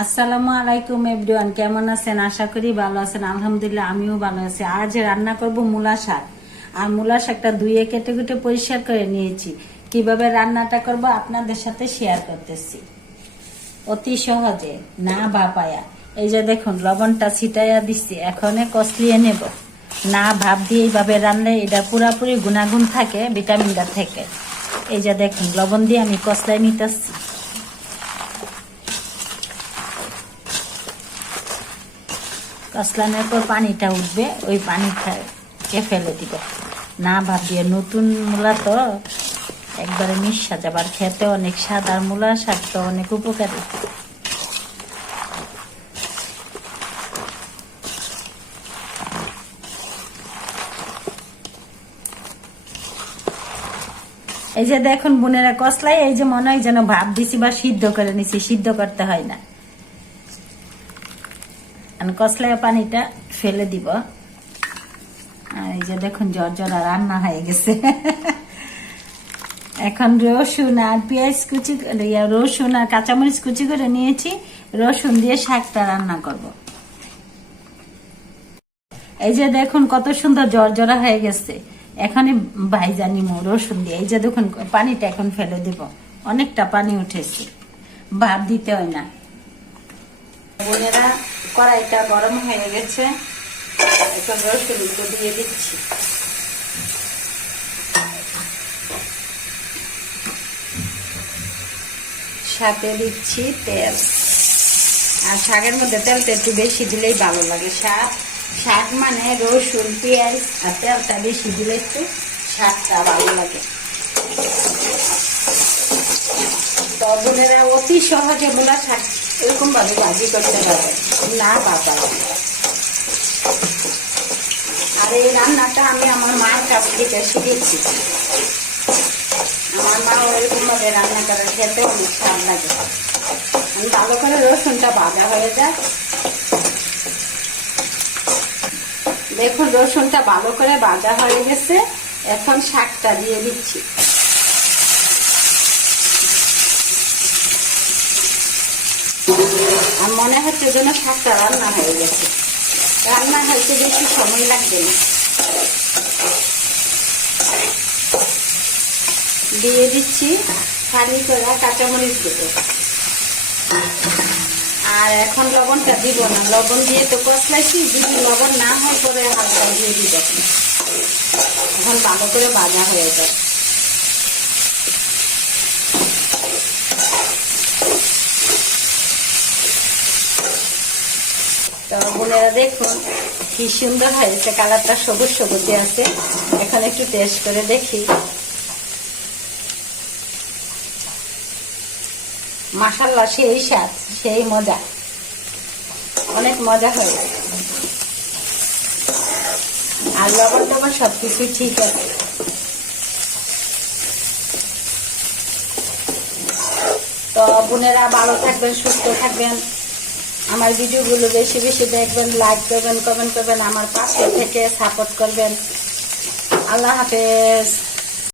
আসসালামু আলাইকুম এভরিওয়ান, কেমন আছেন? আশা করি ভালো আছেন। আলহামদুলিল্লাহ আমিও ভালো আছি। আজ রান্না করব মূলা শাক। আর মূলা শাকটা ধুয়ে কেটে কেটে পরিষ্কার করে নিয়েছি। কিভাবে রান্নাটা করব আপনাদের সাথে শেয়ার করতেছি অতি সহজে, না ভাপায়া। এই যে দেখুন, লবণটা ছিটাইয়া দিচ্ছি, এখন কষলিয়ে নেব। না ভাপ দিয়ে এইভাবে রান্নায় এটা পুরাপুরি গুণাগুণ থাকে ভিটামিনটা থেকে। এই যে দেখুন, লবণ দিয়ে আমি কষলাই নিতেছি। কষলানোর পর পানিটা উঠবে, ওই পানিটাকে ফেলে দিব। না ভাব দিয়ে, নতুন মূলা তো একবারে মিশা যাবার, খেতে অনেক স্বাদ। আর মূলা শাক তো অনেক উপকারী। এই যে দেখুন বোনেরা, কষলাই এই যে মনে হয় যেন ভাব দিছি বা সিদ্ধ করে নিছি, সিদ্ধ করতে হয় না। কষলাই পানিটা ফেলে দিব। এই যে দেখুন, জর্জরা রান্না হয়ে গেছে। এখন রসুন আর পেঁয়াজ কুচি, রসুন আর কাঁচামরিচ কুচি করে নিয়েছি। রসুন দিয়ে শাকটা রান্না করব। এই যে দেখুন কত সুন্দর জর্জরা হয়ে গেছে। এখানে ভাইজা নিমু রসুন দিয়ে। এই যে দেখুন, পানিটা এখন ফেলে দেব। অনেকটা পানি উঠেছে, ভাত দিতে হয় না। বোনেরা, কড়াইটা গরম হয়ে গেছে, এখন রসুন দিয়ে দিচ্ছি। সাথে দিচ্ছি তেল। আর শাকের মধ্যে তেলটা একটু বেশি দিলেই ভালো লাগে। শাক মানে রসুন, পেঁয়াজ আর তেলটা বেশি দিলে একটু শাকটা ভালো লাগে। তো বোনেরা, অতি সহজে মূলা শাক এরকম ভাবে ভাজি করতে পারে, না বাবা। আর এই রান্নাটা আমি আমার মায়ের কাছ থেকে শিখেছি। আমার মা ওইরকম ভাবে রান্না করে, খেতে অনেক স্বাদ লাগে। ভালো করে রসুনটা ভাজা হয়ে যায়। দেখুন, রসুনটা ভালো করে ভাজা হয়ে গেছে। এখন শাকটা দিয়ে দিচ্ছি। আর মনে হচ্ছে যেন শাকটা রান্না হয়ে গেছে। রান্না হইতে বেশি সময় লাগবে না। দিয়ে দিচ্ছি খালি করা কাঁচামরিচ দেবো। আর এখন লবণটা দিব না, লবণ দিয়ে তো কষলাইছি। যদি লবণ না হয় পরে হালকা দিয়ে দিব। এখন ভালো করে ভাজা হয়ে যায়। তো বোনেরা দেখুন কি সুন্দর হয়েছে, কালারটা সবুজ সবুজ আছে। এখন একটু টেস্ট করে দেখি। মাশাআল্লাহ, সেই স্বাদ, সেই মজা, অনেক মজা হয়েছে। আর লবণ টবণ সবকিছু ঠিক আছে। তো বোনেরা, ভালো থাকবেন, সুস্থ থাকবেন। আমার ভিডিওগুলো বেশি বেশি দেখবেন, লাইক করবেন, কমেন্ট করবেন, আমার পাশে থেকে সাপোর্ট করবেন। আল্লাহ হাফেজ।